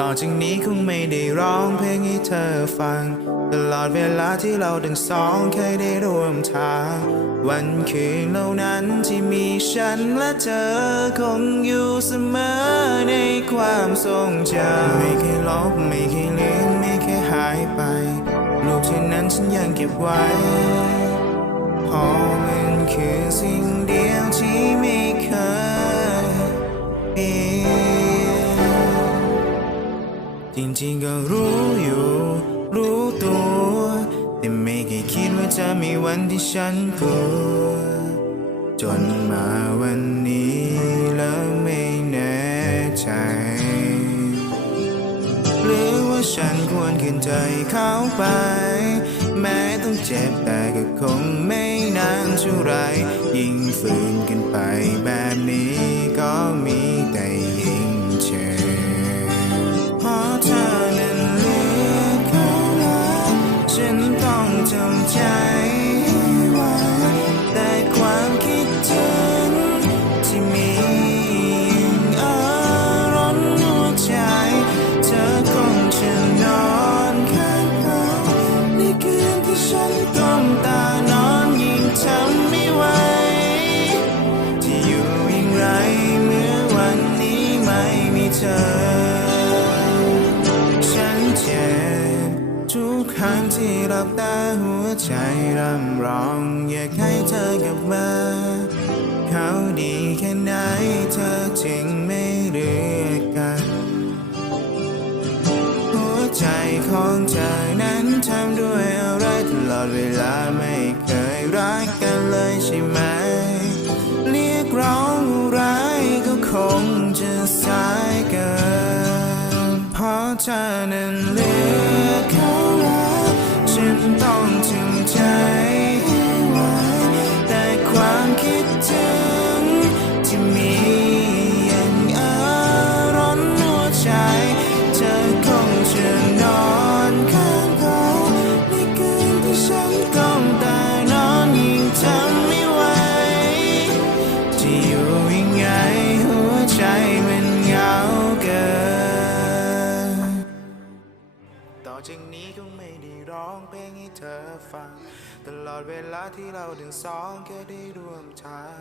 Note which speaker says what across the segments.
Speaker 1: ต่อจากนี้คงไม่ได้ร้องเพลงให้เธอฟัง ตลอดเวลาที่เราทั้งสองเคยได้ร่วมทาง วันคืนเหล่านั้นที่มีฉันและเธอคงอยู่เสมอในความทรงจำไม่เคยลบไม่เคยลืมไม่เคยหายไปรูปที่นั้นฉันยังเก็บไว้เพอมันคือสิ่ง จริงๆก็รู้อยู่ รู้ตัว แต่ไม่เคยคิดว่าจะมีวันที่ฉันกลัว จนมาวันนี้แล้วไม่แน่ใจ หรือว่าฉันควรขืนใจเข้าไป แม้ต้องเจ็บแต่ก็คงไม่นานเท่าไรยิ่งฝืนกันไปแบบนี้ ต้ รั้งที่หลับตาหัวใจรำร้อง อยากให้เธอกลับมา เขาดีแค่ไหนเธอจึงไม่เลือกกัน หัวใจของเธอนั้นทำด้วยอะไรตลอดเวลาไม่เคยรักกันเลยใช่ไหม เรียกร้องอะไรก็คงจะสายเกินเพราะเธอนั้นเลือก ต่อจากนี้คงไม่ได้ร้องเพลงให้เธอฟัง ตลอดเวลาที่เราทั้งสองเคยได้ร่วมทาง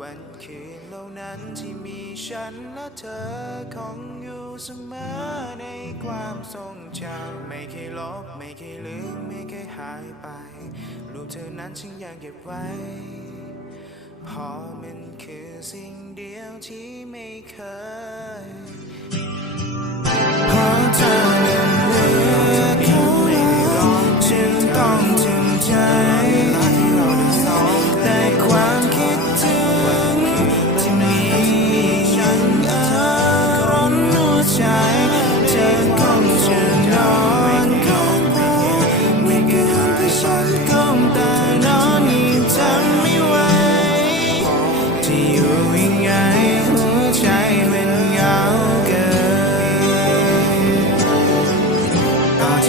Speaker 1: วันคืนเหล่านั้นที่มีฉันและเธอคงอยู่เสมอในความทรงจำไม่เคยลบไม่เคยลืมไม่เคยหายไป รูปเธอนั้นฉันยังเก็บไว้เพราะมันคือสิ่งเดียวที่ไม่เคยพราะเธอ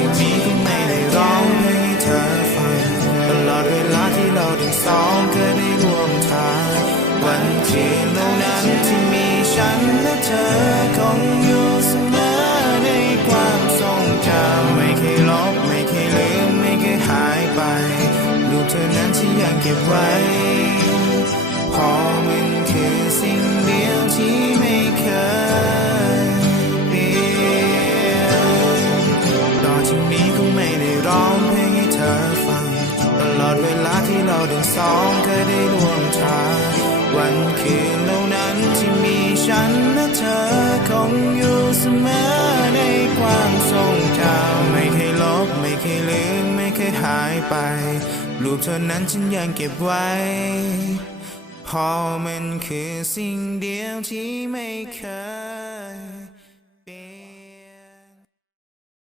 Speaker 1: ต่อจากนี้ก็ไม่ได้ร้องให้เธอฟังตลอดเวลาที่เราทั้งสองเคยได้ร่วมทางวันคืนเหล่านั้นที่มีฉันและเธอคงอยู่เสมอในความทรงจำไม่เคยลบไม่เคยลืมไม่เคยหายไปรูปเธอนั้นฉันยังเก็บไว้พอมัน ดเวลาที่เราทั้งสองเคยได้ร่วมทางวันคืนเหล่านั้นที่มีฉันและเธอคงอยู่เสมอในความทรงจำไม่เคยลบไม่เคยลืมไม่เคยหายไป รูปเธอนั้นฉันยังเก็บไว้เพอมันคือสิ่งเดียวที่ไม่เคย